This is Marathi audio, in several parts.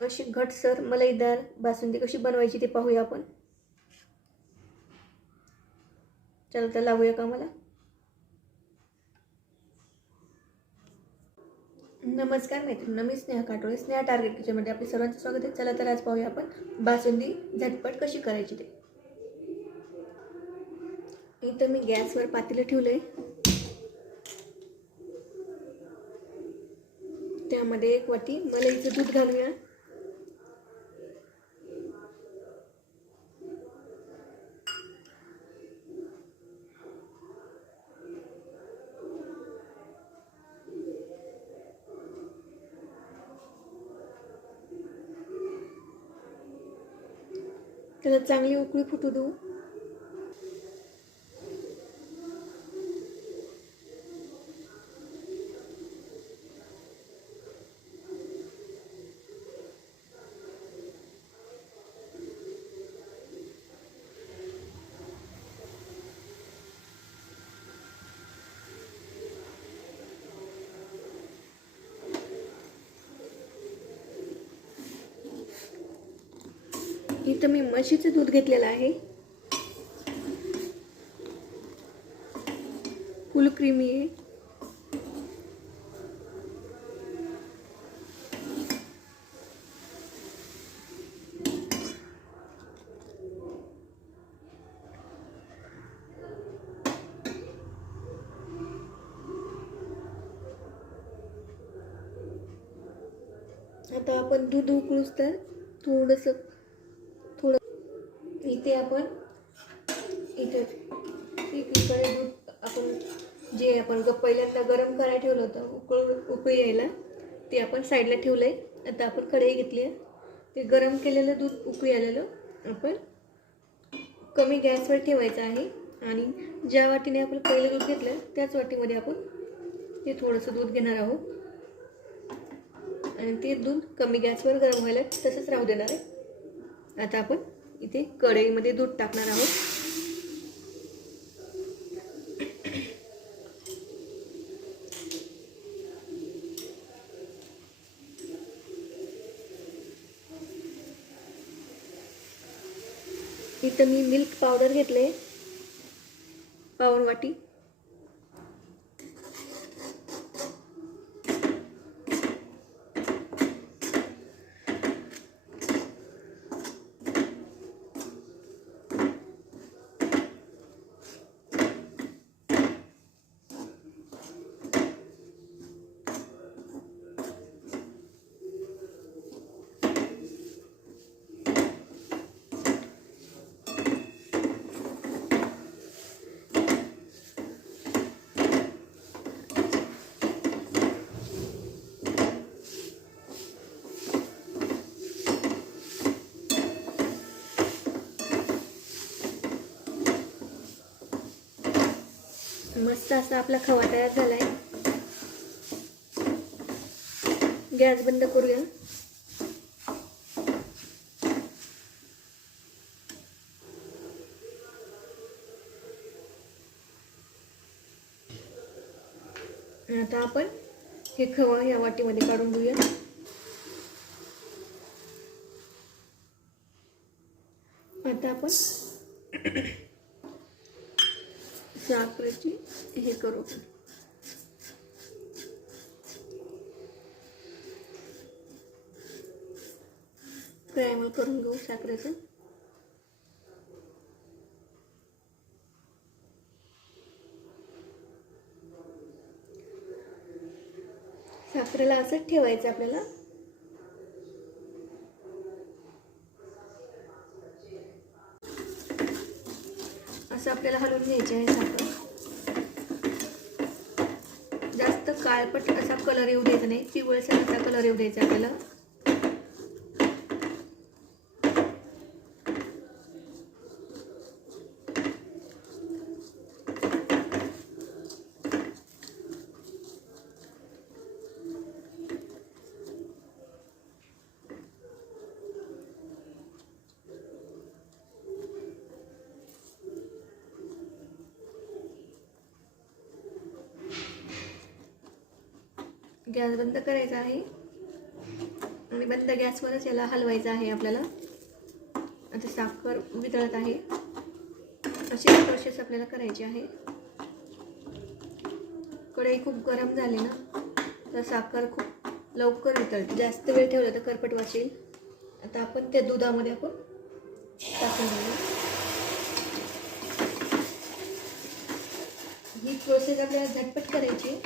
अशी घटसर मलईदार बासुंदी कशी बनवायची ते पाहूया आपण. चला तर लावूया का मला नमस्कार मैत्रिणी मी स्नेहा काटोळे. स्नेहा टार्गेट किचनमध्ये आपले सर्वांचं स्वागत आहे. चला तर आज पाहूया आपण बासुंदी झटपट कशी करायची ते. इथं मी गॅसवर पातेलं ठेवलंय. त्यामध्ये एक वाटी मलईचं दूध घालूया. त्याला चांगली उकळी फुटू देऊ. इथं मी म्हशीचं दूध घेतलेलं आहे. फुल क्रीमी आहे. आता आपण दूध उकळूच तर थोडंसं इथे आपण इथे इकडे दूध आपण जे आपण ग पहिल्यांदा गरम करायला ठेवलं होतं उकळू उकळी यायला ते आपण साईडला ठेवलं आहे आता आपण कढई घेतली आहे. ते गरम केलेलं दूध उकळी आलेलं आपण कमी गॅसवर ठेवायचं आहे. आणि ज्या वाटीने आपण पहिलं दूध घेतलं त्याच वाटीमध्ये आपण ते थोडंसं दूध घेणार आहोत. आणि ते दूध कमी गॅसवर गरम व्हायला तसंच राहू देणार आहे. आता आपण इथे कढईमध्ये दूध टाकणार आहोत. इथं मी मिल्क पावडर घेतले पावन वाटी मस्त असा आपला खवा तयार झालाय. गॅस बंद करूया. आता आपण हे खवा या वाटीमध्ये काढून घेऊया. आता आपण साखरेची हे करू. प्रायमल करून घेऊ साखरेचं साखरेला असंच ठेवायचं आपल्याला असं आपल्याला हलवून घ्यायचे आहे साखर. जास्त काळपट असा कलर येऊ द्यायचा नाही. पिवळसर असा कलर येऊ द्यायचा आपल्याला. गॅस बंद करायचा आहे. आणि बंद गॅसवरच याला हलवायचं आहे आपल्याला. आता साखर वितळत आहे. अशी प्रोसेस आपल्याला करायची आहे. कढई खूप गरम झाली ना तर साखर खूप लवकर वितळते. जास्त वेळ ठेवला तर करपट वाचेल. आता आपण त्या दुधामध्ये आपण टाकून देऊ. ही प्रोसेस आपल्याला झटपट करायची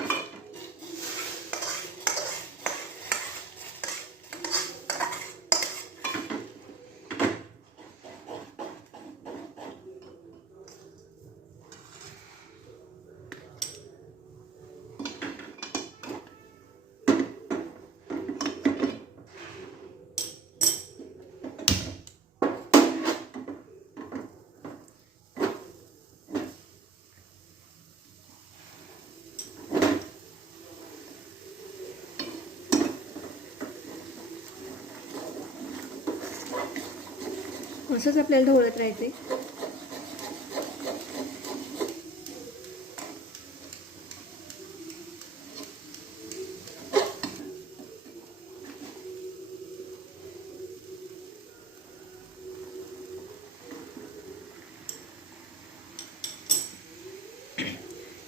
असंच आपल्याला ढवळत राहायचंय.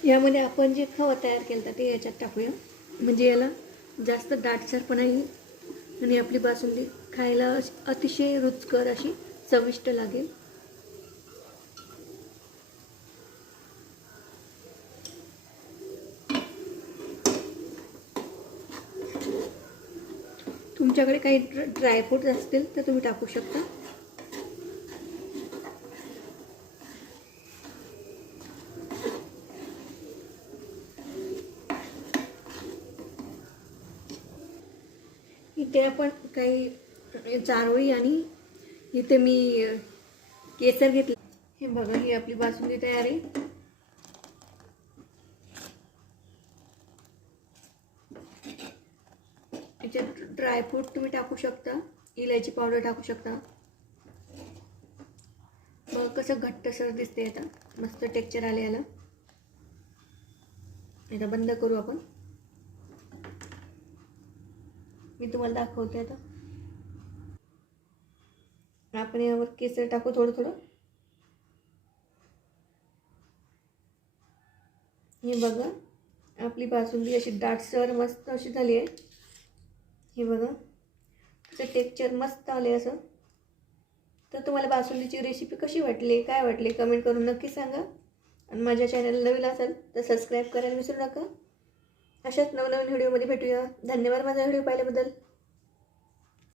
यामध्ये आपण जे खवा तयार केलं ते याच्यात टाकूया. म्हणजे याला जास्त दाटसरपणा येईल आणि आपली बासुंदी खायला अतिशय रुचकर अशी चविष्ट लागेल. तुमच्याकडे काही ड्र ड्रायफ्रूट असतील तर तुम्ही टाकू शकता. इथे आपण काही चारोळी आणि इथे मी केसर घेतलं. हे बघा ही आपली बासुंदी तयार. आहे याच्यात ड्रायफ्रूट तुम्ही टाकू शकता इलायची पावडर टाकू शकता. बघ कसं घट्टसर दिसते आता मस्त टेक्चर आले याला. आता बंद करू आपण. मी तुम्हाला दाखवते आता. आपण यावर केसर टाकू थोडं थोडं. हे बघा आपली बासुंदी अशी दाटसर मस्त अशी झाली आहे. हे बघा त्याचं टेक्चर मस्त आले असं. तर तुम्हाला बासुंदीची रेसिपी कशी वाटली काय वाटली कमेंट करून नक्की सांगा. आणि माझ्या चॅनल नवीन असाल तर सबस्क्राईब करायला विसरू नका. अशाच नवनवीन व्हिडिओमध्ये भेटूया. धन्यवाद माझा व्हिडिओ पाहिल्याबद्दल.